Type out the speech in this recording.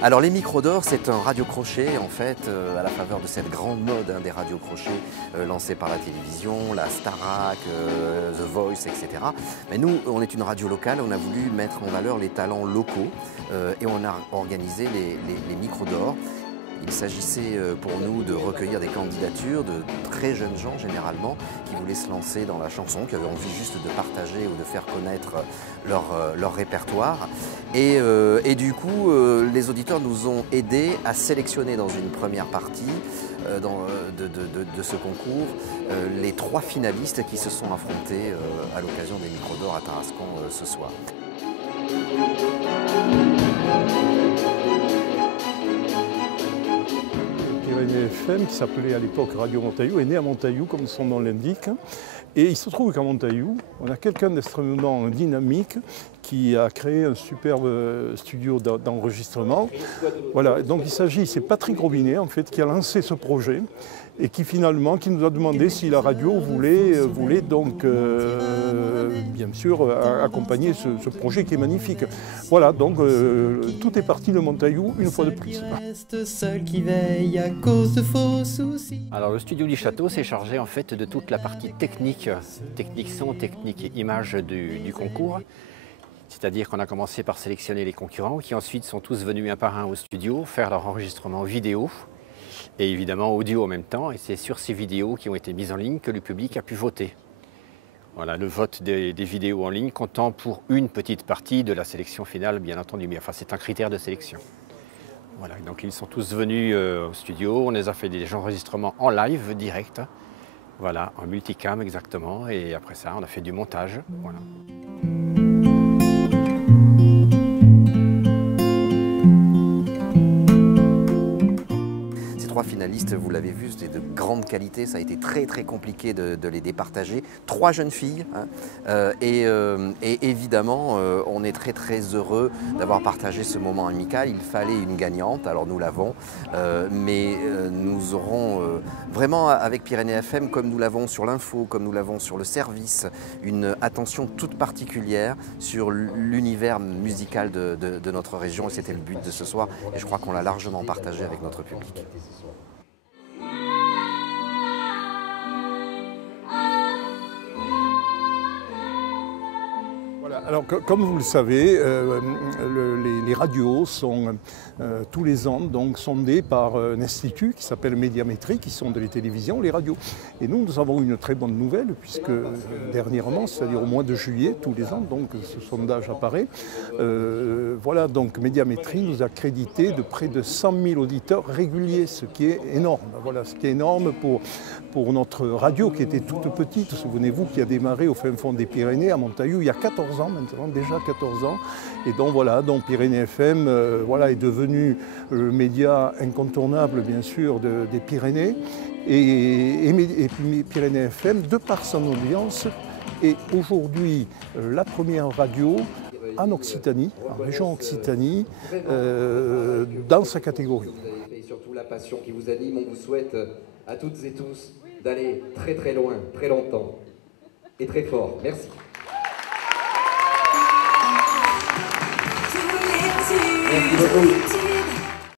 Alors les micros d'or, c'est un radio-crochet en fait, à la faveur de cette grande mode des radio-crochets lancés par la télévision, la Starac, The Voice, etc. Mais nous, on est une radio locale, on a voulu mettre en valeur les talents locaux et on a organisé les micros d'or. Il s'agissait pour nous de recueillir des candidatures de très jeunes gens généralement qui voulaient se lancer dans la chanson, qui avaient envie juste de partager ou de faire connaître leur répertoire. Et du coup, les auditeurs nous ont aidés à sélectionner dans une première partie de ce concours les 3 finalistes qui se sont affrontés à l'occasion des micros d'or à Tarascon ce soir. Pyrénées FM, qui s'appelait à l'époque Radio Montaillou, est né à Montaillou, comme son nom l'indique. Et il se trouve qu'à Montaillou, on a quelqu'un d'extrêmement dynamique qui a créé un superbe studio d'enregistrement. Voilà, donc il s'agit, c'est Patrick Robinet en fait, qui a lancé ce projet et qui finalement nous a demandé si la radio voulait donc bien sûr accompagner ce projet qui est magnifique. Voilà, donc tout est parti de Montaillou une fois de plus. Alors le studio du château s'est chargé en fait de toute la partie technique son, technique image du concours. C'est-à-dire qu'on a commencé par sélectionner les concurrents qui ensuite sont tous venus un par un au studio faire leur enregistrement vidéo et évidemment audio en même temps. Et c'est sur ces vidéos qui ont été mises en ligne que le public a pu voter. Voilà, le vote des vidéos en ligne comptant pour une petite partie de la sélection finale, bien entendu. Mais enfin, c'est un critère de sélection. Voilà, donc ils sont tous venus au studio. On les a fait des enregistrements en live, direct. Voilà, en multicam exactement. Et après ça, on a fait du montage. Voilà. Ces 3 finalistes, vous l'avez vu, c'était de grande qualité, ça a été très compliqué de les départager. 3 jeunes filles, et évidemment, on est très heureux d'avoir partagé ce moment amical. Il fallait une gagnante, alors nous l'avons, mais nous aurons vraiment avec Pyrénées FM, comme nous l'avons sur l'info, comme nous l'avons sur le service, une attention toute particulière sur l'univers musical de notre région, et c'était le but de ce soir, et je crois qu'on l'a largement partagé avec notre public. Alors, comme vous le savez, les radios sont tous les ans donc, sondées par un institut qui s'appelle Médiamétrie, qui sonde les télévisions, les radios. Et nous avons une très bonne nouvelle, puisque dernièrement, c'est-à-dire au mois de juillet, tous les ans, donc ce sondage apparaît. Voilà, donc Médiamétrie nous a crédité de près de 100 000 auditeurs réguliers, ce qui est énorme. Voilà, ce qui est énorme pour notre radio qui était toute petite. Souvenez-vous, qui a démarré au fin fond des Pyrénées, à Montaillou, il y a 14 ans maintenant, déjà 14 ans. Et donc voilà, donc Pyrénées FM voilà, est devenu le média incontournable, bien sûr, des Pyrénées. Et Pyrénées FM, de par son audience, est aujourd'hui la première radio en Occitanie, en région Occitanie, dans sa catégorie. Et surtout la passion qui vous anime, on vous souhaite à toutes et tous d'aller très loin, très longtemps et très fort. Merci. Merci beaucoup.